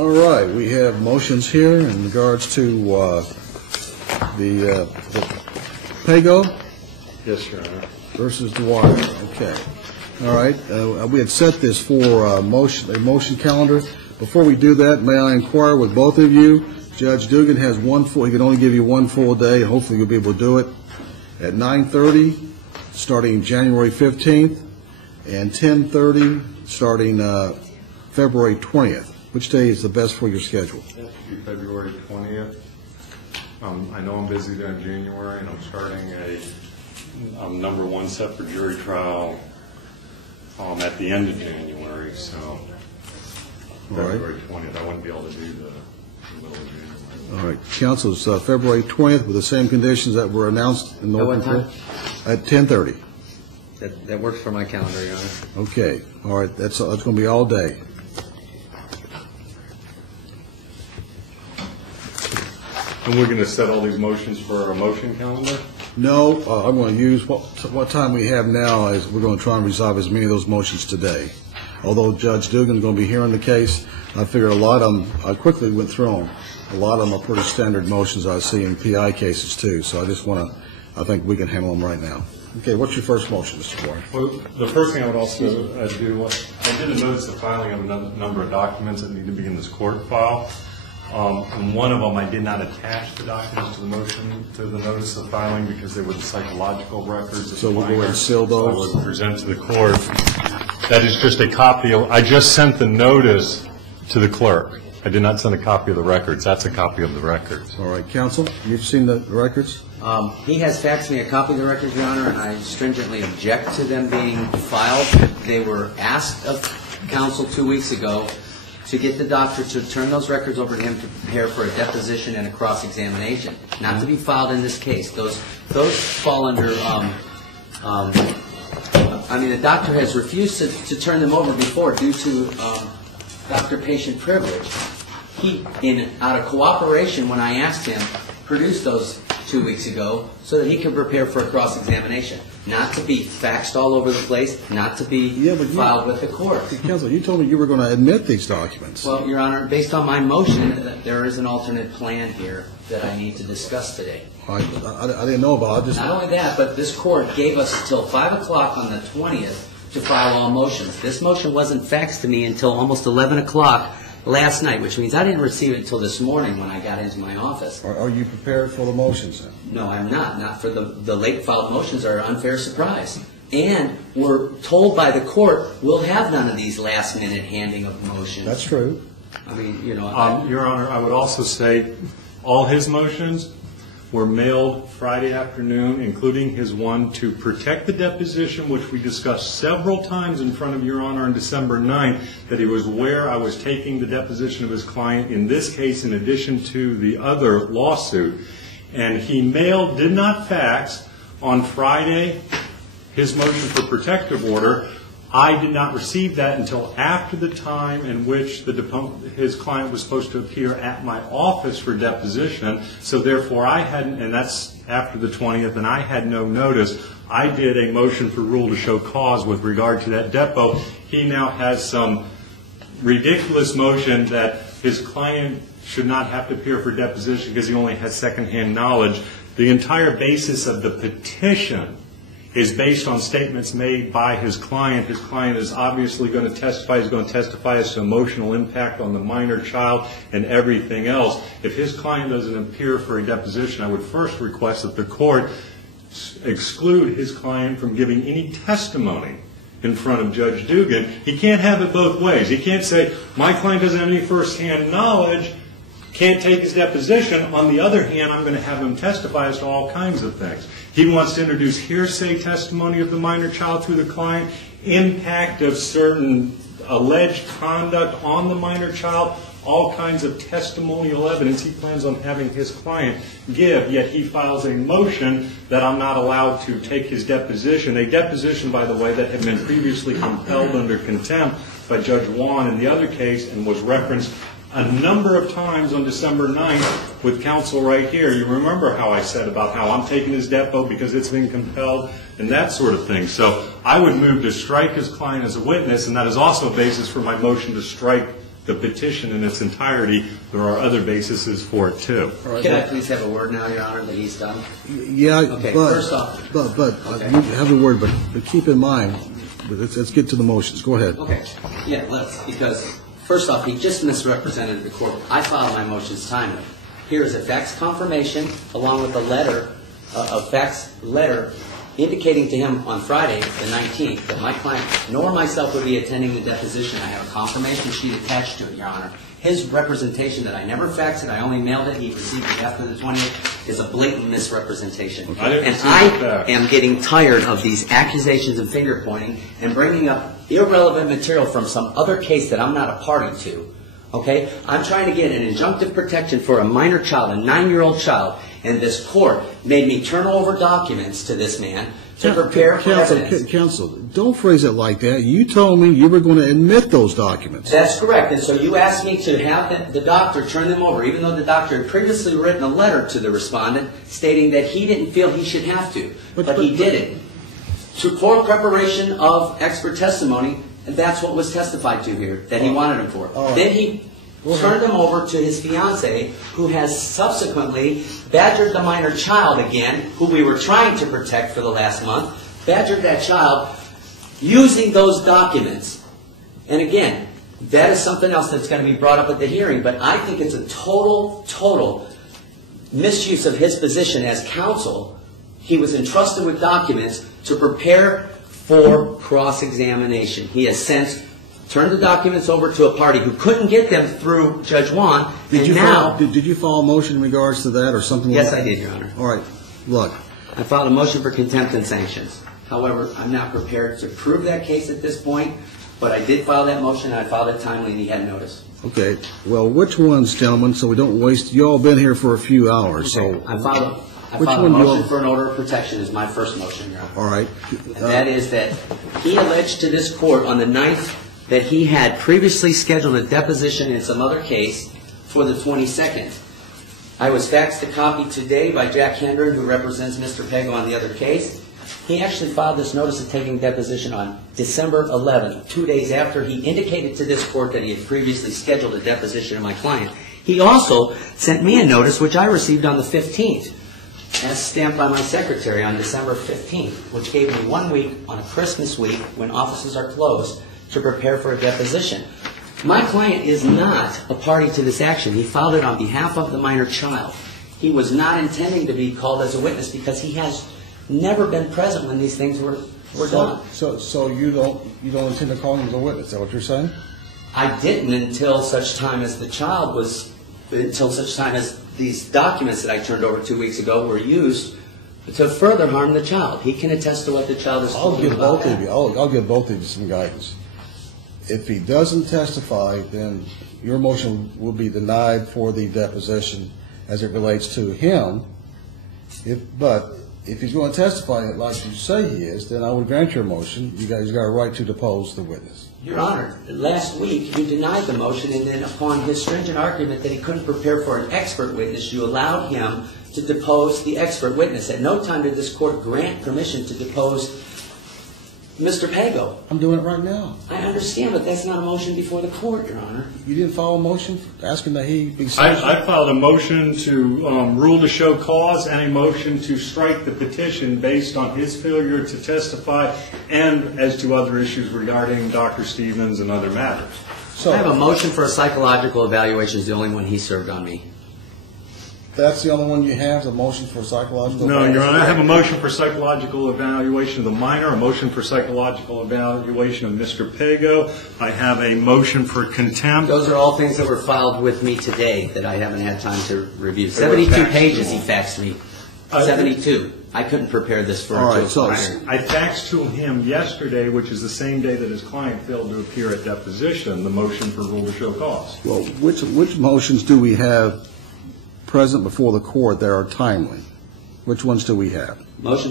All right, we have motions here in regards to the Pago. Yes, Your Honor. Versus Dwyer. Okay. All right. We had set this for a motion calendar. Before we do that, may I inquire with both of you? Judge Dugan has he can only give you one full day. Hopefully you'll be able to do it at 9:30, starting January 15th, and 10:30, starting February 20th. Which day is the best for your schedule? It should be February 20th. I know I'm busy there in January, and I'm starting a number one set for jury trial at the end of January, so February 20th. I wouldn't be able to do the middle of January. All right. Council's February 20th with the same conditions that were announced in the open court at 10:30. That works for my calendar, Your Honor. Okay. All right. That's going to be all day. And we're going to set all these motions for a motion calendar? No, I'm going to use what time we have now. Is we're going to try and resolve as many of those motions today. Although Judge Dugan is going to be hearing the case, I figured a lot of them, I quickly went through them. A lot of them are pretty standard motions I see in PI cases too. So I think we can handle them right now. Okay, what's your first motion, Mr. Dwyer? Well, the first thing I would also do, I did a notice of filing of a number of documents that need to be in this court file. And one of them, I did not attach the documents to the motion, to the notice of filing, because they were the psychological records. So we'll go ahead and seal those. I would present to the court. That is just a copy of, I just sent the notice to the clerk. I did not send a copy of the records. That's a copy of the records. All right, counsel, you've seen the records? He has faxed me a copy of the records, Your Honor, and I stringently object to them being filed. They were asked of counsel 2 weeks ago to get the doctor to turn those records over to him to prepare for a deposition and a cross-examination, not to be filed in this case. Those fall under, the doctor has refused to turn them over before due to doctor-patient privilege. He, out of cooperation, when I asked him, produced those 2 weeks ago so that he could prepare for a cross-examination. Not to be faxed all over the place, not to be filed with the court. Counsel, you told me you were going to admit these documents. Well, Your Honor, based on my motion, there is an alternate plan here that I need to discuss today. I didn't know about it. Not only that, but this court gave us until 5 o'clock on the 20th to file all motions. This motion wasn't faxed to me until almost 11 o'clock last night, which means I didn't receive it until this morning when I got into my office. Are you prepared for the motions then? No, I'm not. Not for the late filed motions are an unfair surprise. And we're told by the court we'll have none of these last minute handing of motions. That's true. I mean, Your Honor, I would also say all his motions were mailed Friday afternoon, including his one to protect the deposition, which we discussed several times in front of Your Honor on December 9th, that he was aware I was taking the deposition of his client, in this case in addition to the other lawsuit. And he mailed, did not fax, on Friday his motion for protective order. I did not receive that until after the time in which his client was supposed to appear at my office for deposition. So therefore I hadn't, and that's after the 20th, and I had no notice. I did a motion for rule to show cause with regard to that depo. He now has some ridiculous motion that his client should not have to appear for deposition because he only has secondhand knowledge. The entire basis of the petition is based on statements made by his client. His client is obviously going to testify. He's going to testify as to emotional impact on the minor child and everything else. If his client doesn't appear for a deposition, I would first request that the court exclude his client from giving any testimony in front of Judge Dugan. He can't have it both ways. He can't say, my client doesn't have any first-hand knowledge, can't take his deposition. On the other hand, I'm going to have him testify as to all kinds of things. He wants to introduce hearsay testimony of the minor child through the client, impact of certain alleged conduct on the minor child, all kinds of testimonial evidence he plans on having his client give, yet he files a motion that I'm not allowed to take his deposition, a deposition, by the way, that had been previously compelled under contempt by Judge Wan in the other case and was referenced a number of times on December 9th with counsel right here. You remember how I said about how I'm taking his depo because it's been compelled and that sort of thing. So I would move to strike his client as a witness, and that is also a basis for my motion to strike the petition in its entirety, there are other bases for it too. Can I please have a word now, Your Honor, that he's done? Yeah, Okay, first off. But you have a word, but keep in mind, let's get to the motions. Go ahead. Okay, yeah, because first off, he just misrepresented the court. I filed my motions timely. Here is a fax confirmation along with a letter, a fax letter indicating to him on Friday, the 19th, that my client nor myself would be attending the deposition. I have a confirmation sheet attached to it, Your Honor. His representation that I never faxed it, I only mailed it, he received it after the 20th, is a blatant misrepresentation. And I am getting tired of these accusations and finger pointing and bringing up irrelevant material from some other case that I'm not a party to. Okay? I'm trying to get an injunctive protection for a minor child, a 9-year-old child, and this court made me turn over documents to this man to prepare for evidence. Counsel, don't phrase it like that. You told me you were going to admit those documents. That's correct. And so you asked me to have the doctor turn them over, even though the doctor had previously written a letter to the respondent stating that he didn't feel he should have to. But he did it. For preparation of expert testimony, and that's what was testified to here, that he wanted them for. Right. Then he turned them over to his fiancée, who has subsequently badgered the minor child again, who we were trying to protect for the last month, badgered that child using those documents. And again, that is something else that's going to be brought up at the hearing, but I think it's a total misuse of his position as counsel. He was entrusted with documents to prepare for cross-examination. He has since turned the documents over to a party who couldn't get them through Judge Wan. Did you file a motion in regards to that or something like that? Yes, I did, Your Honor. All right. Look. I filed a motion for contempt and sanctions. However, I'm not prepared to prove that case at this point, but I did file that motion, and I filed it timely, and he had notice. Okay. Well, which ones, gentlemen, so we don't waste... You all been here for a few hours, okay. so... I filed a motion for an order of protection is my first motion, Your Honor. All right. And that is that he alleged to this court on the 9th that he had previously scheduled a deposition in some other case for the 22nd. I was faxed a copy today by Jack Hendren, who represents Mr. Pego on the other case. He actually filed this notice of taking deposition on December 11th, 2 days after he indicated to this court that he had previously scheduled a deposition of my client. He also sent me a notice, which I received on the 15th, as stamped by my secretary on December 15th, which gave me 1 week on a Christmas week when offices are closed to prepare for a deposition. My client is not a party to this action. He filed it on behalf of the minor child. He was not intending to be called as a witness because he has never been present when these things were done. So you don't intend to call him as a witness? Is that what you're saying? I didn't until such time as these documents that I turned over 2 weeks ago were used to further harm the child. He can attest to what the child is talking about. I'll give both of you some guidance. If he doesn't testify, then your motion will be denied for the deposition as it relates to him. But if he's going to testify like you say he is, then I would grant your motion. You guys got a right to depose the witness. Your Honor, last week you denied the motion, and then upon his stringent argument that he couldn't prepare for an expert witness, you allowed him to depose the expert witness. At no time did this court grant permission to depose Mr. Pego. I'm doing it right now. I understand, but that's not a motion before the court, Your Honor. You didn't file a motion asking that he be sanctioned? I filed a motion to rule to show cause and a motion to strike the petition based on his failure to testify and as to other issues regarding Dr. Stevens and other matters. So I have a motion for a psychological evaluation. Is the only one he served on me. That's the only one you have, the motion for psychological evaluation? No, Your Honor, I have a motion for psychological evaluation of the minor, a motion for psychological evaluation of Mr. Pego. I have a motion for contempt. Those are all things that were filed with me today that I haven't had time to review. 72 pages he faxed me. 72. I couldn't prepare this for a judge. I faxed to him yesterday, which is the same day that his client failed to appear at deposition, the motion for rule to show cause. Well, which motions do we have present before the court that are timely? Which ones do we have? Motion